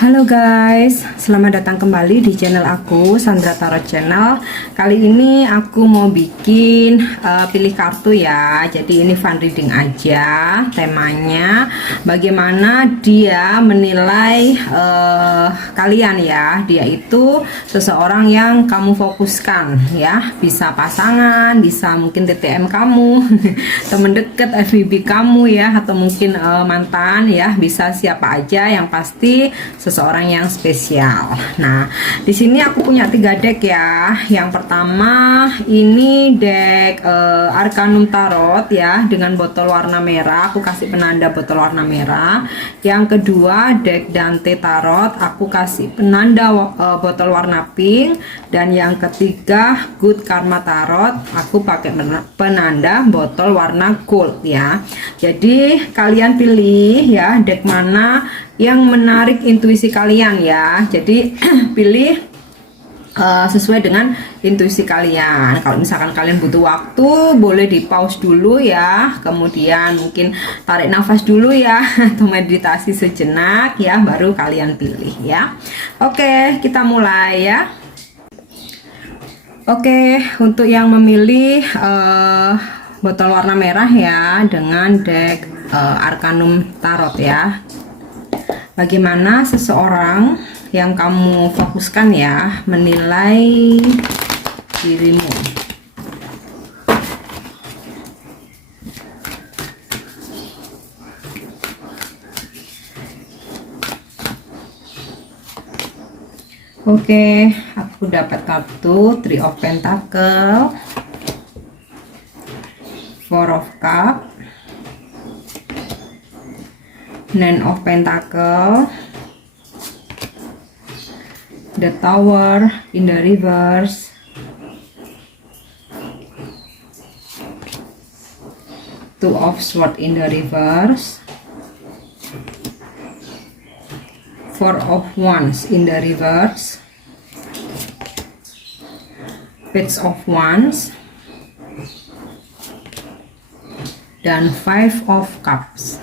Halo guys, selamat datang kembali di channel aku, Sandra Tarot Channel. Kali ini aku mau bikin pilih kartu ya. Jadi ini fun reading aja. Temanya bagaimana dia menilai kalian ya. Dia itu seseorang yang kamu fokuskan ya. Bisa pasangan, bisa mungkin TTM kamu, temen deket, FWB kamu ya, atau mungkin mantan ya. Bisa siapa aja, yang pasti seseorang yang spesial. Nah, di sini aku punya 3 deck ya. Yang pertama ini deck Arcanum Tarot ya, dengan botol warna merah. Aku kasih penanda botol warna merah. Yang kedua deck Dante Tarot, aku kasih penanda botol warna pink. Dan yang ketiga Good Karma Tarot, aku pakai penanda botol warna gold ya. Jadi kalian pilih ya deck mana yang menarik intuisi kalian ya. Jadi pilih sesuai dengan intuisi kalian. Kalau misalkan kalian butuh waktu, boleh di pause dulu ya, kemudian mungkin tarik nafas dulu ya, atau meditasi sejenak ya, baru kalian pilih ya. Oke, kita mulai ya. Oke, untuk yang memilih botol warna merah ya, dengan deck Arcanum Tarot ya, bagaimana seseorang yang kamu fokuskan ya menilai dirimu. Oke, aku dapat kartu Three of Pentacle, Four of Cup, Nine of Pentacle, the Tower in the reverse, Two of Swords in the reverse, Four of Wands in the reverse, Page of Wands, dan Five of Cups.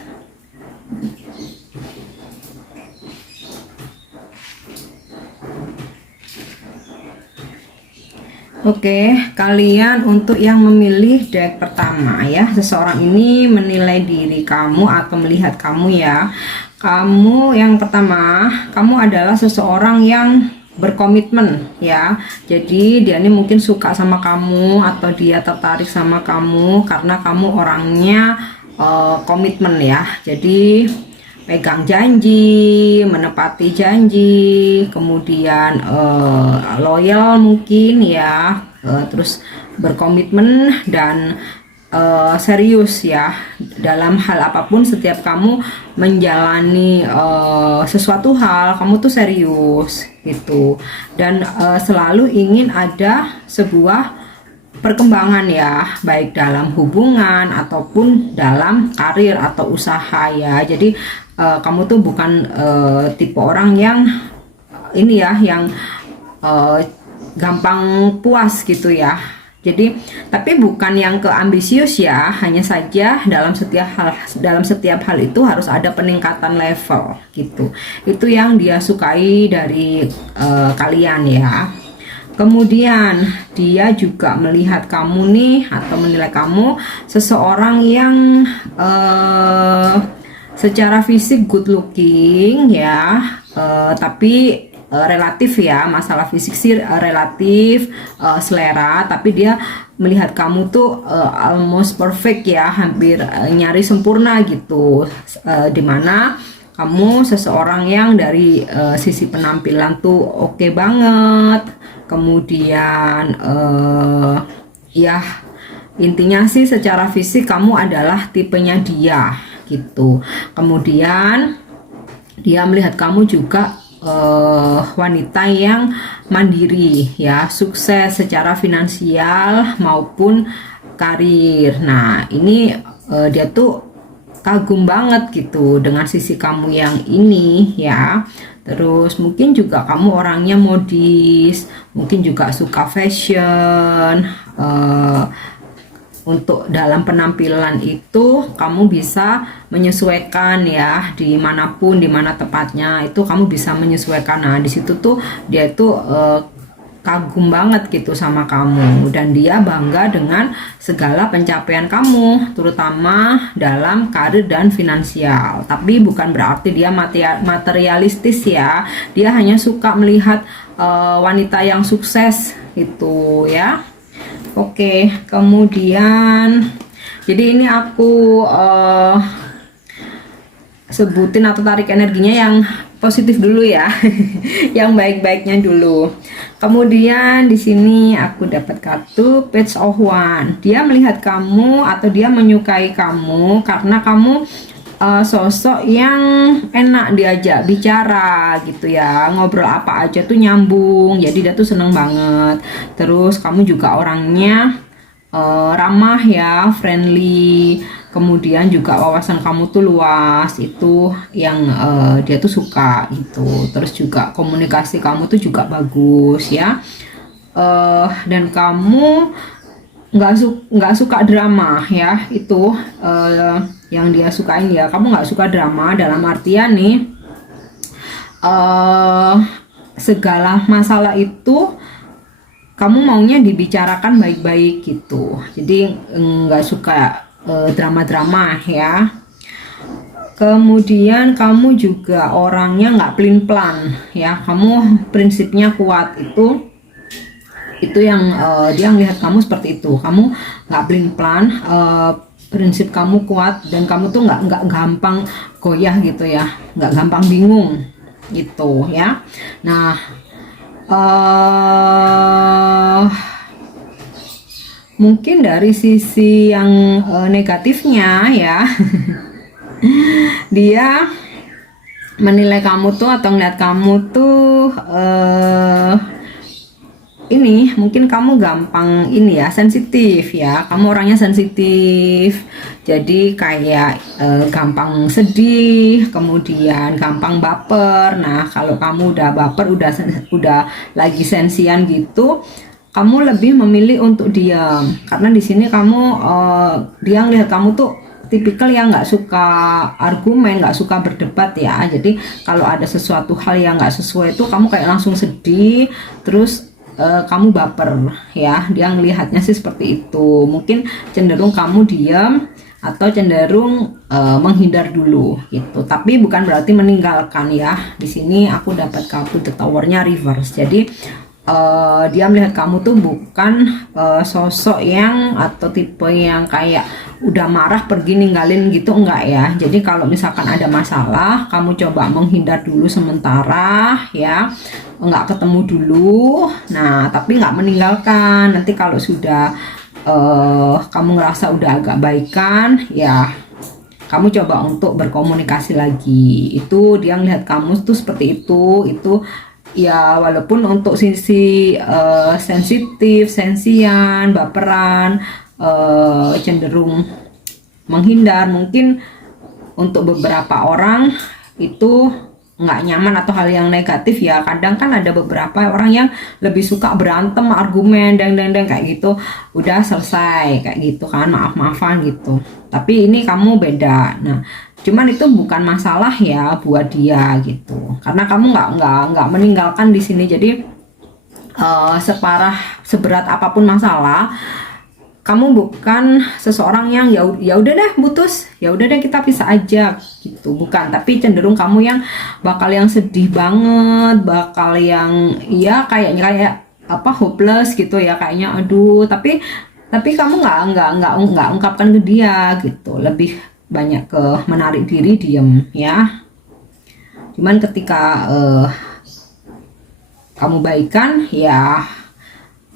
Oke, kalian untuk yang memilih deck pertama ya, seseorang ini menilai diri kamu atau melihat kamu ya. Kamu yang pertama, kamu adalah seseorang yang berkomitmen ya. Jadi dia ini mungkin suka sama kamu atau dia tertarik sama kamu karena kamu orangnya komitmen ya. Jadi pegang janji, menepati janji, kemudian loyal mungkin ya, terus berkomitmen dan serius ya dalam hal apapun. Setiap kamu menjalani sesuatu hal, kamu tuh serius gitu, dan selalu ingin ada sebuah perkembangan ya, baik dalam hubungan ataupun dalam karir atau usaha ya. Jadi kamu tuh bukan tipe orang yang ini ya, yang gampang puas gitu ya. Jadi tapi bukan yang keambisius ya, hanya saja dalam setiap hal itu harus ada peningkatan level gitu. Itu yang dia sukai dari kalian ya. Kemudian dia juga melihat kamu nih, atau menilai kamu seseorang yang secara fisik good looking ya, tapi relatif ya, masalah fisik sih relatif selera, tapi dia melihat kamu tuh almost perfect ya, hampir nyari sempurna gitu, dimana kamu seseorang yang dari sisi penampilan tuh oke banget. Kemudian ya intinya sih secara fisik kamu adalah tipenya dia gitu. Kemudian dia melihat kamu juga wanita yang mandiri ya, sukses secara finansial maupun karir. Nah ini dia tuh kagum banget gitu dengan sisi kamu yang ini ya. Terus mungkin juga kamu orangnya modis, mungkin juga suka fashion, untuk dalam penampilan itu kamu bisa menyesuaikan ya, dimanapun, dimana tepatnya itu kamu bisa menyesuaikan. Nah di situ tuh dia itu kagum banget gitu sama kamu, dan dia bangga dengan segala pencapaian kamu, terutama dalam karir dan finansial. Tapi bukan berarti dia materialistis ya, dia hanya suka melihat wanita yang sukses itu ya. Oke, kemudian jadi ini aku sebutin atau tarik energinya yang positif dulu ya, yang baik-baiknya dulu. Kemudian di sini aku dapat kartu Page of Wands. Dia melihat kamu atau dia menyukai kamu karena kamu sosok yang enak diajak bicara gitu ya, ngobrol apa aja tuh nyambung, jadi dia tuh seneng banget. Terus kamu juga orangnya ramah ya, friendly, kemudian juga wawasan kamu tuh luas, itu yang dia tuh suka gitu. Terus juga komunikasi kamu tuh juga bagus ya, dan kamu nggak suka drama ya, itu yang dia sukain ya. Kamu nggak suka drama dalam artian nih segala masalah itu kamu maunya dibicarakan baik-baik gitu, jadi nggak suka drama-drama ya. Kemudian kamu juga orangnya nggak pelin-pelan ya, kamu prinsipnya kuat, itu yang dia melihat kamu seperti itu. Kamu nggak pelin-pelan, prinsip kamu kuat, dan kamu tuh nggak gampang goyah gitu ya, nggak gampang bingung gitu ya. Nah mungkin dari sisi yang negatifnya ya, dia menilai kamu tuh atau ngeliat kamu tuh ini mungkin kamu gampang ini ya, sensitif ya, kamu orangnya sensitif, jadi kayak gampang sedih, kemudian gampang baper. Nah kalau kamu udah baper, udah lagi sensian gitu, kamu lebih memilih untuk diam, karena di sini kamu dia ngelihat kamu tuh tipikal yang nggak suka argumen, nggak suka berdebat ya. Jadi kalau ada sesuatu hal yang nggak sesuai itu kamu kayak langsung sedih, terus kamu baper ya. Dia ngelihatnya sih seperti itu. Mungkin cenderung kamu diam atau cenderung menghindar dulu gitu. Tapi bukan berarti meninggalkan ya. Di sini aku dapat kartu The Tower-nya reverse. Jadi dia melihat kamu tuh bukan sosok yang atau tipe yang kayak udah marah pergi ninggalin gitu, enggak ya. Jadi kalau misalkan ada masalah, kamu coba menghindar dulu sementara ya, enggak ketemu dulu. Nah tapi enggak meninggalkan. Nanti kalau sudah kamu ngerasa udah agak baikan ya, kamu coba untuk berkomunikasi lagi. Itu dia melihat kamu tuh seperti itu ya. Walaupun untuk sisi sensitif, sensian, baperan, cenderung menghindar, mungkin untuk beberapa orang itu nggak nyaman atau hal yang negatif ya. Kadang kan ada beberapa orang yang lebih suka berantem, argumen, dan kayak gitu, udah selesai kayak gitu kan, maaf-maafan gitu. Tapi ini kamu beda. Nah cuman itu bukan masalah ya buat dia gitu, karena kamu nggak meninggalkan di sini. Jadi seberat apapun masalah, kamu bukan seseorang yang ya udah deh putus, ya udah deh kita pisah aja gitu, bukan. Tapi cenderung kamu yang bakal yang sedih banget, bakal yang ya kayak apa, hopeless gitu ya, kayaknya aduh. Tapi kamu nggak ungkapkan ke dia gitu, lebih banyak ke menarik diri, diem ya. Cuman ketika kamu baikan ya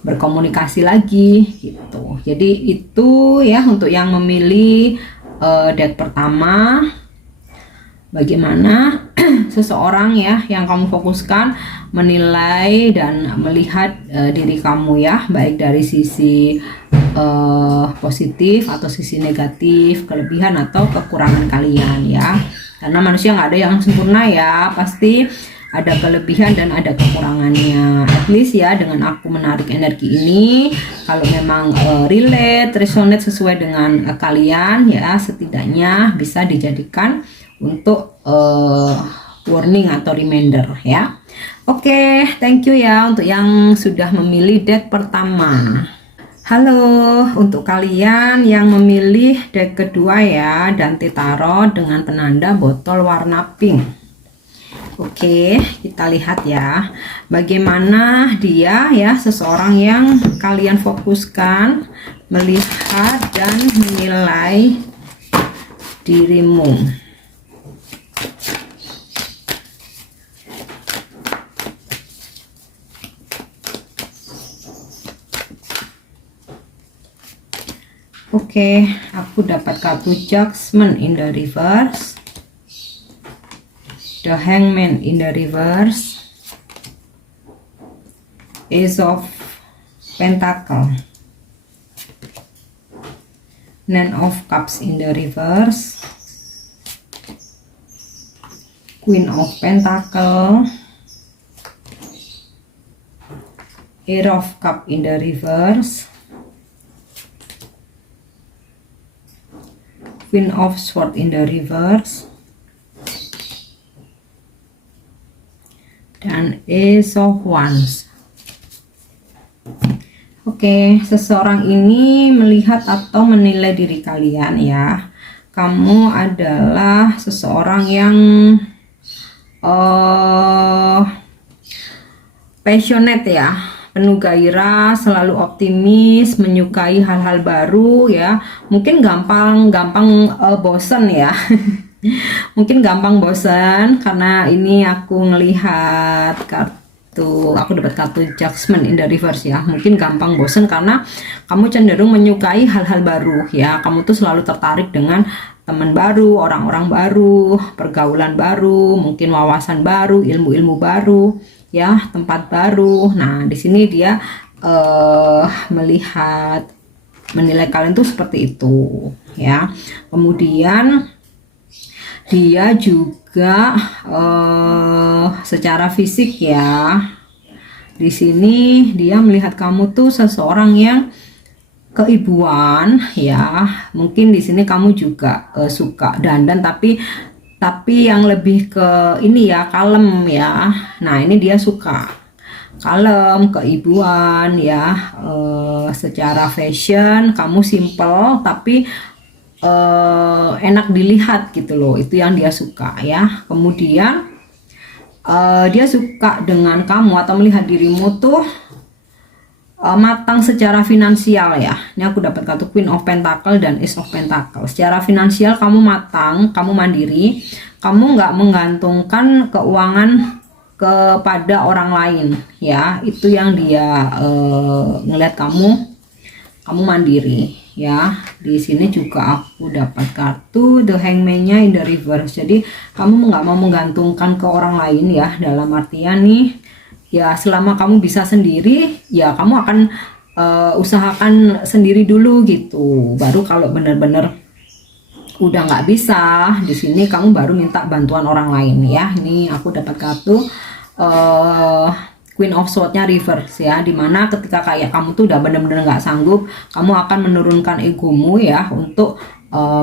berkomunikasi lagi gitu. Jadi itu ya untuk yang memilih deck pertama, bagaimana seseorang ya yang kamu fokuskan menilai dan melihat diri kamu ya, baik dari sisi positif atau sisi negatif, kelebihan atau kekurangan kalian ya. Karena manusia nggak ada yang sempurna ya, pasti ada kelebihan dan ada kekurangannya. At least ya, dengan aku menarik energi ini, kalau memang relate, resonate sesuai dengan kalian ya, setidaknya bisa dijadikan untuk warning atau reminder ya. Oke, thank you ya untuk yang sudah memilih deck pertama. Halo, untuk kalian yang memilih deck kedua ya, Dante Tarot dengan penanda botol warna pink. Oke, kita lihat ya, bagaimana dia ya, seseorang yang kalian fokuskan, melihat dan menilai dirimu. Oke, aku dapat kartu Judgment in the reverse, the Hangman in the reverse, Ace of Pentacle, Nine of Cups in the reverse, Queen of Pentacle, Ace of Cup in the reverse, Queen of Swords in the reverse, dan Ace of Wands. Oke, seseorang ini melihat atau menilai diri kalian ya. Kamu adalah seseorang yang passionate ya, penuh gairah, selalu optimis, menyukai hal-hal baru ya. Mungkin gampang bosen ya. Mungkin gampang bosen karena ini aku ngelihat kartu, aku dapat kartu Judgment in the reverse ya. Mungkin gampang bosen karena kamu cenderung menyukai hal-hal baru ya. Kamu tuh selalu tertarik dengan teman baru, orang-orang baru, pergaulan baru, mungkin wawasan baru, ilmu-ilmu baru ya, tempat baru. Nah, di sini dia menilai kalian tuh seperti itu ya. Kemudian dia juga secara fisik ya. Di sini dia melihat kamu tuh seseorang yang keibuan ya. Mungkin di sini kamu juga suka dandan tapi yang lebih ke ini ya, kalem ya. Nah, ini dia suka kalem, keibuan ya. Secara fashion kamu simple tapi enak dilihat gitu loh. Itu yang dia suka ya. Kemudian dia suka dengan kamu atau melihat dirimu tuh matang secara finansial ya. Ini aku dapat kartu Queen of Pentacle dan Ace of Pentacle. Secara finansial kamu matang, kamu mandiri, kamu nggak menggantungkan keuangan kepada orang lain ya. Itu yang dia ngeliat kamu mandiri ya. Di sini juga aku dapat kartu The Hangman-nya in the reverse. Jadi kamu nggak mau menggantungkan ke orang lain ya. Dalam artian nih, ya selama kamu bisa sendiri ya kamu akan usahakan sendiri dulu gitu. Baru kalau bener-bener udah nggak bisa, di sini kamu baru minta bantuan orang lain ya. Ini aku dapat kartu Queen of Swords-nya reverse ya, dimana ketika kayak kamu tuh udah bener-bener nggak sanggup, kamu akan menurunkan egomu ya untuk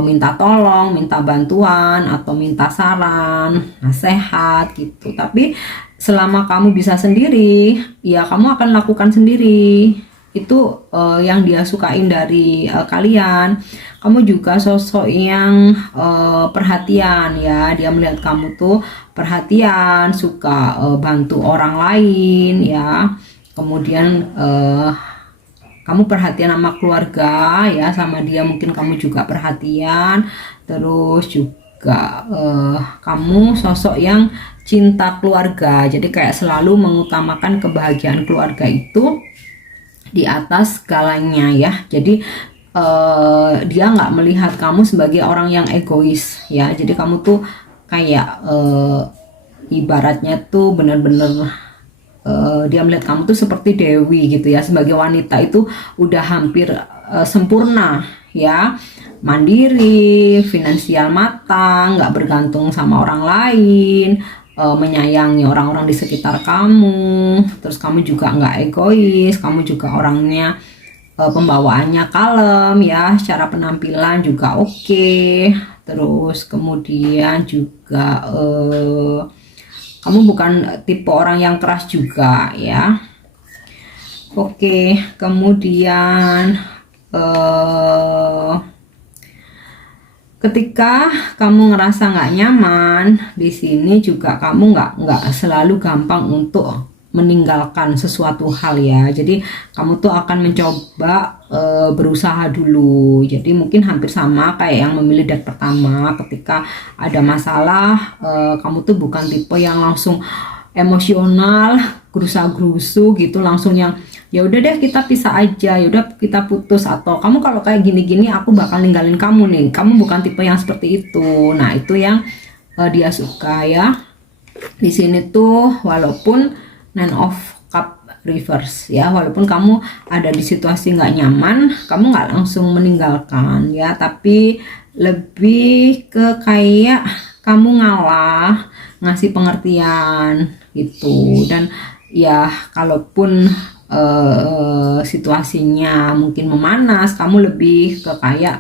minta tolong, minta bantuan, atau minta saran, nasihat gitu. Tapi selama kamu bisa sendiri, ya kamu akan lakukan sendiri. Itu yang dia sukain dari kalian. Kamu juga sosok yang perhatian ya. Dia melihat kamu tuh perhatian, suka bantu orang lain ya. Kemudian kamu perhatian sama keluarga ya, sama dia mungkin kamu juga perhatian. Terus juga kamu sosok yang cinta keluarga, jadi kayak selalu mengutamakan kebahagiaan keluarga itu di atas segalanya ya. Jadi dia nggak melihat kamu sebagai orang yang egois ya. Jadi kamu tuh kayak ibaratnya tuh bener-bener dia melihat kamu tuh seperti dewi gitu ya. Sebagai wanita itu udah hampir sempurna ya. mandiri, finansial matang, nggak bergantung sama orang lain, menyayangi orang-orang di sekitar kamu, terus kamu juga nggak egois, kamu juga orangnya pembawaannya kalem ya, secara penampilan juga oke. Terus kemudian juga kamu bukan tipe orang yang keras juga ya. Oke, kemudian ketika kamu ngerasa nggak nyaman di sini juga kamu nggak selalu gampang untuk meninggalkan sesuatu hal ya. Jadi kamu tuh akan mencoba berusaha dulu. Jadi mungkin hampir sama kayak yang memilih date pertama. Ketika ada masalah, kamu tuh bukan tipe yang langsung emosional, gerusa-gerusu gitu, langsung yang ya udah deh kita pisah aja, ya udah kita putus, atau kamu kalau kayak gini-gini aku bakal ninggalin kamu nih. Kamu bukan tipe yang seperti itu. Nah, itu yang dia suka ya. Di sini tuh walaupun Nine of Cup reverse ya, walaupun kamu ada di situasi nggak nyaman, kamu nggak langsung meninggalkan ya, tapi lebih ke kayak kamu ngalah, ngasih pengertian gitu. Dan ya kalaupun situasinya mungkin memanas, kamu lebih ke kayak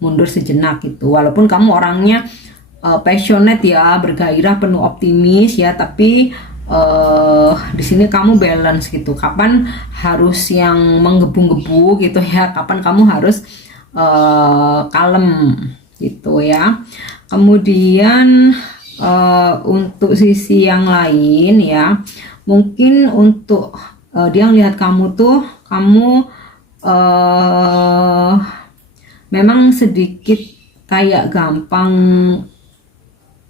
mundur sejenak gitu. Walaupun kamu orangnya passionate ya, bergairah, penuh optimis ya, tapi di sini kamu balance gitu. Kapan harus yang menggebu-gebu gitu ya, kapan kamu harus kalem gitu ya. Kemudian untuk sisi yang lain ya, mungkin untuk dia ngelihat kamu tuh, kamu memang sedikit kayak gampang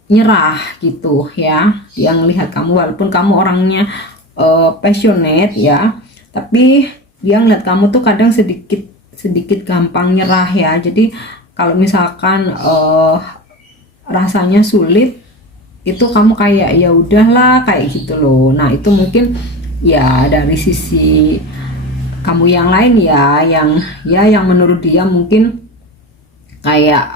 nyerah gitu ya. Dia ngelihat kamu walaupun kamu orangnya passionate ya, tapi dia ngelihat kamu tuh kadang sedikit gampang nyerah ya. Jadi kalau misalkan rasanya sulit, itu kamu kayak ya udahlah kayak gitu loh. Nah, itu mungkin ya dari sisi kamu yang lain ya, yang menurut dia mungkin kayak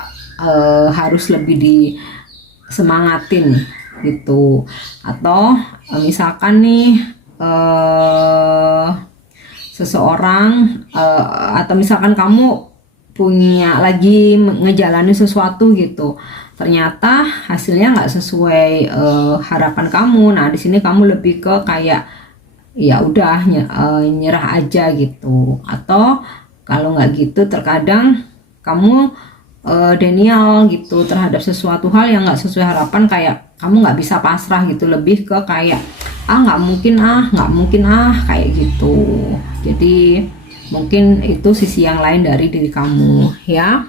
harus lebih disemangatin gitu. Atau misalkan nih seseorang atau misalkan kamu punya lagi ngejalanin sesuatu gitu, ternyata hasilnya nggak sesuai harapan kamu. Nah, di sini kamu lebih ke kayak ya udah nyerah aja gitu. Atau kalau nggak gitu, terkadang kamu denial gitu terhadap sesuatu hal yang nggak sesuai harapan, kayak kamu nggak bisa pasrah gitu, lebih ke kayak nggak mungkin kayak gitu. Jadi mungkin itu sisi yang lain dari diri kamu ya.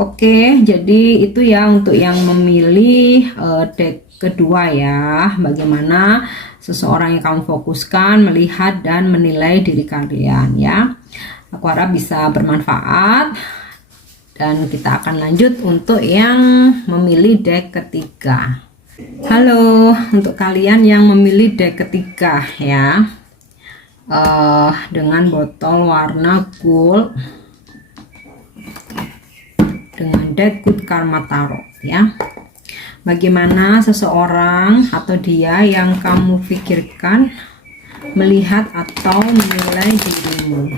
Oke, jadi itu ya untuk yang memilih deck kedua ya, bagaimana seseorang yang kamu fokuskan melihat dan menilai diri kalian ya. Aku harap bisa bermanfaat, dan kita akan lanjut untuk yang memilih deck ketiga. Halo, untuk kalian yang memilih deck ketiga ya, dengan botol warna gold dengan deck Good Karma Tarot ya. Bagaimana seseorang atau dia yang kamu pikirkan melihat atau menilai dirimu.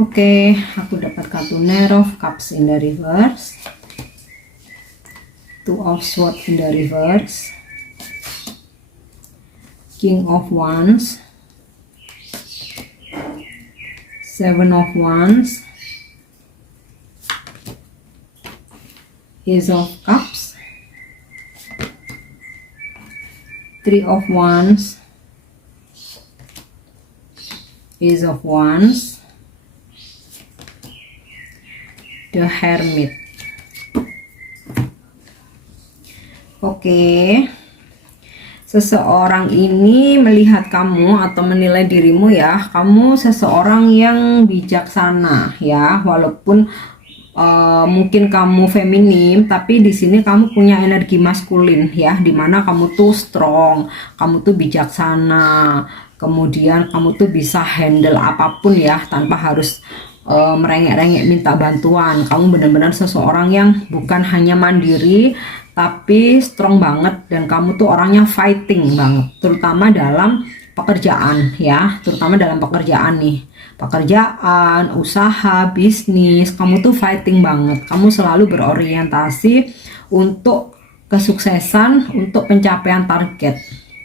Oke, aku dapat kartu Knight of Cups in the reverse, Two of Swords in the reverse, King of Wands, Seven of Wands, Ace of Cups, Three of Wands, Ace of Wands, The Hermit. Oke, seseorang ini melihat kamu atau menilai dirimu ya, kamu seseorang yang bijaksana ya, walaupun mungkin kamu feminim, tapi di sini kamu punya energi maskulin ya, dimana kamu tuh strong, kamu tuh bijaksana, kemudian kamu tuh bisa handle apapun ya tanpa harus merengek-rengek minta bantuan. Kamu benar-benar seseorang yang bukan hanya mandiri tapi strong banget, dan kamu tuh orangnya fighting banget, terutama dalam pekerjaan ya, terutama dalam pekerjaan nih, pekerjaan, usaha, bisnis, kamu tuh fighting banget. Kamu selalu berorientasi untuk kesuksesan, untuk pencapaian target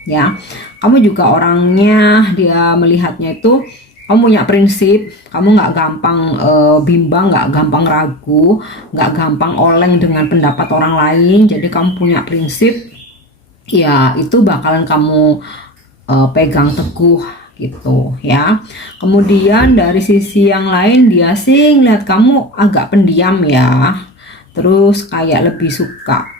ya. Kamu juga orangnya, dia melihatnya itu kamu punya prinsip, kamu nggak gampang bimbang, nggak gampang ragu, nggak gampang oleng dengan pendapat orang lain. Jadi kamu punya prinsip, ya itu bakalan kamu pegang teguh gitu ya. Kemudian dari sisi yang lain, dia sih ngeliat kamu agak pendiam ya, terus kayak lebih suka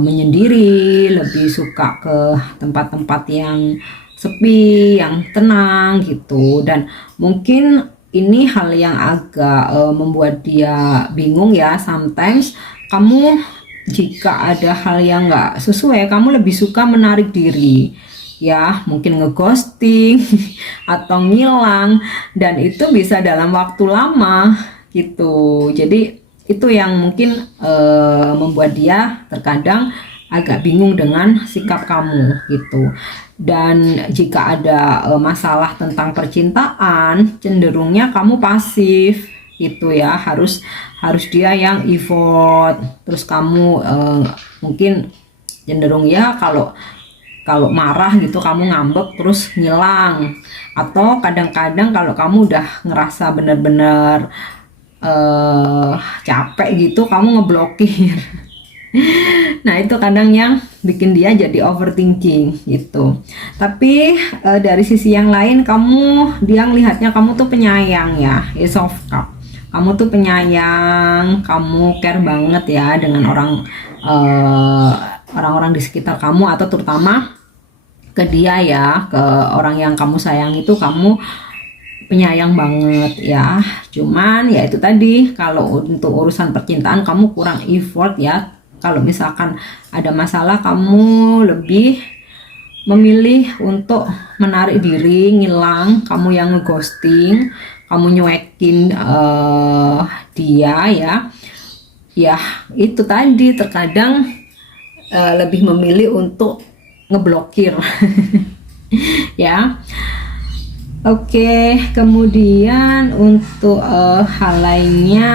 menyendiri, lebih suka ke tempat-tempat yang sepi, yang tenang gitu. Dan mungkin ini hal yang agak membuat dia bingung ya. Sometimes kamu jika ada hal yang nggak sesuai, kamu lebih suka menarik diri ya, mungkin ngeghosting atau ngilang, dan itu bisa dalam waktu lama gitu. Jadi itu yang mungkin membuat dia terkadang agak bingung dengan sikap kamu gitu. Dan jika ada masalah tentang percintaan, cenderungnya kamu pasif gitu ya, harus dia yang effort, terus kamu mungkin cenderung ya kalau marah gitu kamu ngambek terus ngilang, atau kadang-kadang kalau kamu udah ngerasa bener-bener capek gitu kamu ngeblokir. Nah itu kadang yang bikin dia jadi overthinking gitu. Tapi dari sisi yang lain, dia ngelihatnya kamu tuh penyayang ya, Ace of Cup. Kamu tuh penyayang, kamu care banget ya dengan orang-orang di sekitar kamu, atau terutama ke dia ya, ke orang yang kamu sayang itu kamu penyayang banget ya. Cuman ya itu tadi, kalau untuk urusan percintaan kamu kurang effort ya. Kalau misalkan ada masalah, kamu lebih memilih untuk menarik diri, ngilang, kamu yang ngeghosting, kamu nyuekin dia ya. Ya itu tadi, terkadang lebih memilih untuk ngeblokir ya. Oke, kemudian untuk hal lainnya,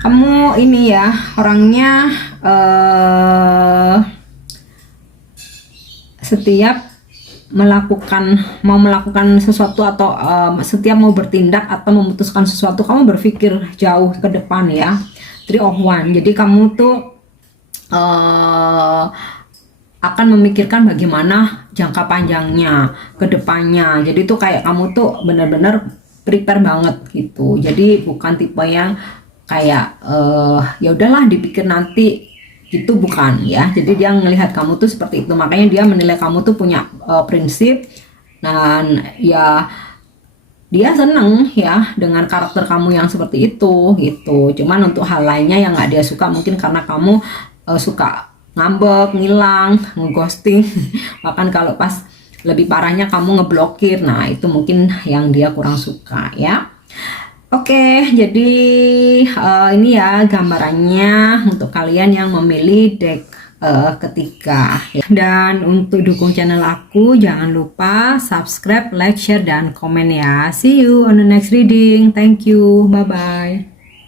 kamu ini ya orangnya setiap mau melakukan sesuatu, atau setiap mau bertindak atau memutuskan sesuatu, kamu berpikir jauh ke depan ya. 3 of Wands. Jadi kamu tuh akan memikirkan bagaimana jangka panjangnya, ke depannya. Jadi tuh kayak kamu tuh bener-bener prepare banget gitu. Jadi bukan tipe yang kayak ya udahlah dipikir nanti gitu, bukan ya. Jadi dia ngelihat kamu tuh seperti itu, makanya dia menilai kamu tuh punya prinsip, dan ya dia seneng ya dengan karakter kamu yang seperti itu gitu. Cuman untuk hal lainnya yang nggak dia suka, mungkin karena kamu suka ngambek, ngilang, ngeghosting bahkan kalau pas lebih parahnya kamu ngeblokir. Nah itu mungkin yang dia kurang suka ya. Oke, jadi ini ya gambarannya untuk kalian yang memilih deck ketiga. Dan untuk dukung channel aku, jangan lupa subscribe, like, share, dan komen ya. See you on the next reading. Thank you, bye bye.